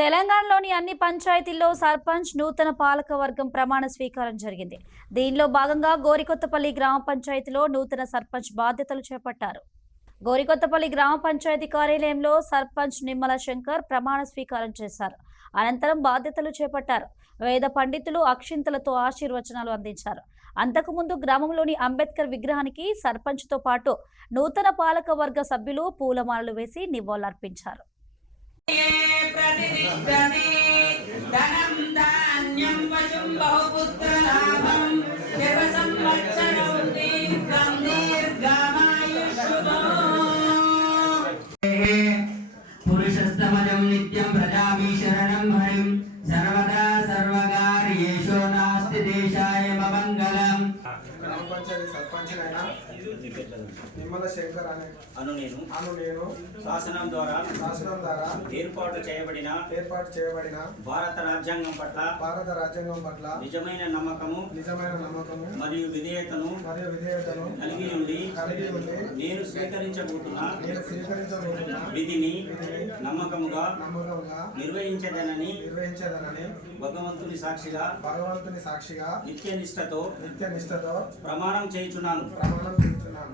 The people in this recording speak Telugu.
తెలంగాణలోని అన్ని పంచాయతీల్లో సర్పంచ్ నూతన పాలక వర్గం ప్రమాణ స్వీకారం జరిగింది. దీనిలో భాగంగా గోరికొత్తపల్లి గ్రామ పంచాయతీలో నూతన సర్పంచ్ బాధ్యతలు చేపట్టారు. గోరికొత్తపల్లి గ్రామ పంచాయతీ కార్యాలయంలో సర్పంచ్ నిమ్మల శంకర్ ప్రమాణ స్వీకారం చేశారు. అనంతరం బాధ్యతలు చేపట్టారు. వేద పండితులు అక్షింతలతో ఆశీర్వచనాలు అందించారు. అంతకుముందు గ్రామంలోని అంబేద్కర్ విగ్రహానికి సర్పంచ్తో పాటు నూతన పాలక వర్గ సభ్యులు పూలమాలలు వేసి నివాళులర్పించారు. పురుషస్తమజం నిత్యం ప్రజామి శరణం హరిం సర్వదా సర్వకార్యేషు నాస్తి దేశాయ మంగళం. గ్రామ పంచాయతీ సర్పంచ్ నిమ్మల శంకర్ అను నేను శాసనం ద్వారా ఏర్పాటు చేయబడిన భారత రాజ్యాంగం పట్ల నిజమైన నమ్మకము మరియు విధేయతను కలిగి ఉండి నేను స్వీకరించబోతున్న విధిని నమ్మకముగా నిర్వహించదనని భగవంతుని సాక్షిగా నిత్యనిష్టతో ప్రమాణం చేయుచున్నాను.